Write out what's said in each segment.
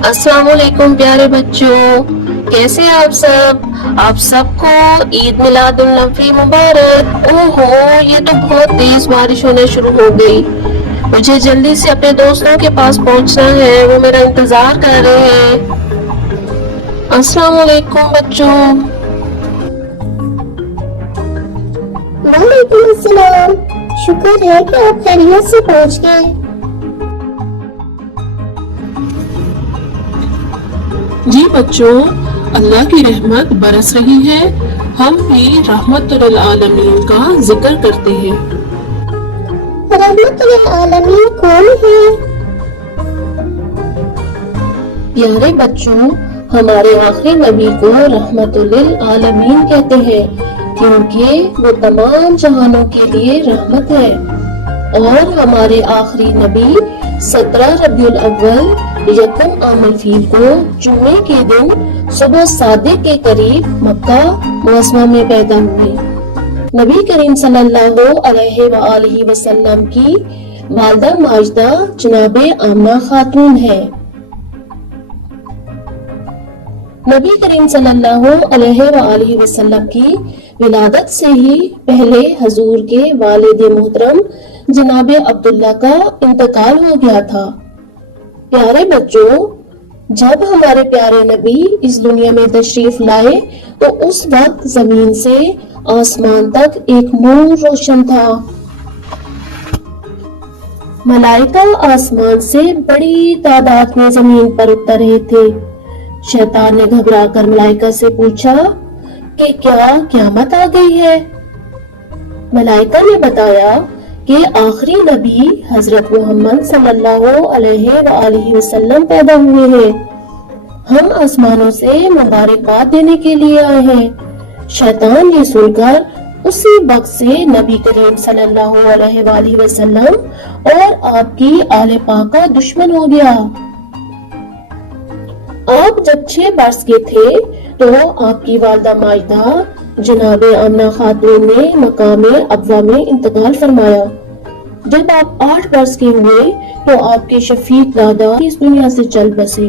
السلام علیکم پیارے بچوں، کیسے ہیں آپ سب کو عید میلاد النبی مبارک۔ اوہو، یہ تو بہت تیز بارش ہونا شروع ہو گئی۔ مجھے جلدی سے اپنے دوستوں کے پاس پہنچنا ہے، وہ میرا انتظار کر رہے ہیں۔ السلام علیکم بچوں۔ وعلیکم السلام، شکر ہے کہ آپ خیریت سے پہنچ گئے۔ جی بچوں، اللہ کی رحمت برس رہی ہے، ہم بھی رحمت للعالمین کا ذکر کرتے ہیں۔ رحمت للعالمین کون ہے؟ پیارے بچوں، ہمارے آخری نبی کو رحمت للعالمین کہتے ہیں کیونکہ وہ تمام جہانوں کے لیے رحمت ہے۔ اور ہمارے آخری نبی 17 ربیع الاول یکم عام الفیل کو جمعے کے دن صبح صادق کے قریب مکہ معظمہ میں پیدا ہوئے۔ نبی کریم صلی اللہ علیہ وآلہ وسلم کی والدہ ماجدہ جناب آمنہ خاتون ہے۔ نبی کریم صلی اللہ علیہ وآلہ وسلم کی ولادت سے ہی پہلے حضور کے والد محترم جناب عبداللہ کا انتقال ہو گیا تھا۔ پیارے بچوں، جب ہمارے پیارے نبی اس دنیا میں تشریف لائے تو اس وقت زمین سے آسمان تک ایک نور روشن تھا۔ ملائکہ آسمان سے بڑی تعداد میں زمین پر اتر رہے تھے۔ شیطان نے گھبرا کر ملائکہ سے پوچھا کہ کیا قیامت آ گئی ہے؟ ملائکہ نے بتایا کہ آخری نبی حضرت محمد صلی اللہ علیہ وآلہ وسلم پیدا ہوئے ہیں، ہم آسمانوں سے مبارکباد دینے کے لیے آئے ہیں۔ شیطان یہ سن کر اسی وقت سے نبی کریم صلی اللہ علیہ وآلہ وسلم اور آپ کی آل پاک کا دشمن ہو گیا۔ آپ جب 6 برس کے تھے تو آپ کی والدہ ماجدہ جناب آمنہ خاتون نے مقام ابوا میں انتقال فرمایا۔ جب آپ 8 برس کے ہوئے تو آپ کے شفیق دادا اس دنیا سے چل بسے۔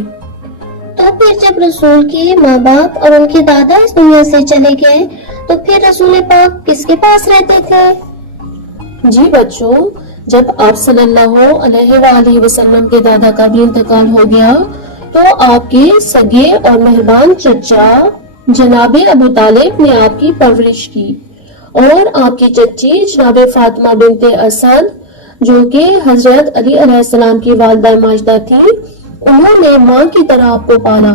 تو پھر جب رسول کے ماں باپ اور ان کے دادا اس دنیا سے چلے گئے تو پھر رسول پاک کس کے پاس رہتے تھے؟ جی بچوں، جب آپ صلی اللہ علیہ وآلہ وسلم کے دادا کا بھی انتقال ہو گیا تو آپ کے سگے اور مہربان چچا جناب ابو طالب نے آپ کی پرورش کی، اور آپ کی چچی جناب فاطمہ بنت اسد جو کہ حضرت علی علیہ السلام کی والدہ ماجدہ تھی، انہوں نے ماں کی طرح آپ کو پالا،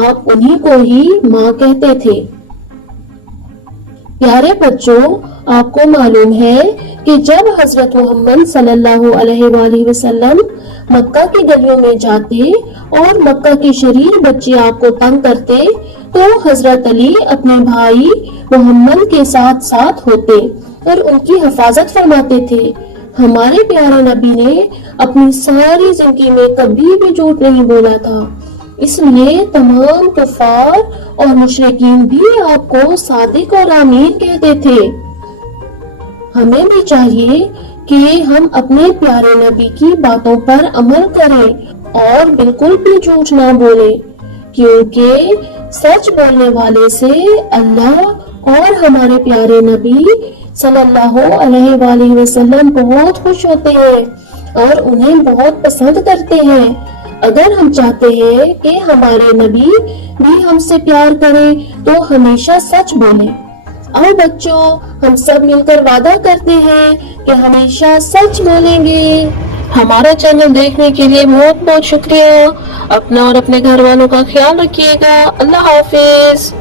آپ انہی کو ہی ماں کہتے تھے۔ پیارے بچوں، آپ کو معلوم ہے کہ جب حضرت محمد صلی اللہ علیہ وآلہ وسلم مکہ کی گلیوں میں جاتے اور مکہ کے شریر بچے آپ کو تنگ کرتے تو حضرت علی اپنے بھائی محمد کے ساتھ ساتھ ہوتے اور ان کی حفاظت فرماتے تھے۔ ہمارے پیارے نبی نے اپنی ساری زندگی میں کبھی بھی جھوٹ نہیں بولا تھا، اس لیے تمام کفار اور مشرکین بھی آپ کو صادق اور امین کہتے تھے۔ ہمیں بھی چاہیے کہ ہم اپنے پیارے نبی کی باتوں پر عمل کریں اور بالکل بھی جھوٹ نہ بولیں، کیونکہ سچ بولنے والے سے اللہ اور ہمارے پیارے نبی صلی اللہ علیہ وآلہ وسلم بہت خوش ہوتے ہیں اور انہیں بہت پسند کرتے ہیں۔ اگر ہم چاہتے ہیں کہ ہمارے نبی بھی ہم سے پیار کریں تو ہمیشہ سچ بولیں۔ آؤ بچوں، ہم سب مل کر وعدہ کرتے ہیں کہ ہمیشہ سچ بولیں گے۔ ہمارا چینل دیکھنے کے لیے بہت بہت شکریہ۔ اپنا اور اپنے گھر والوں کا خیال رکھیے گا۔ اللہ حافظ۔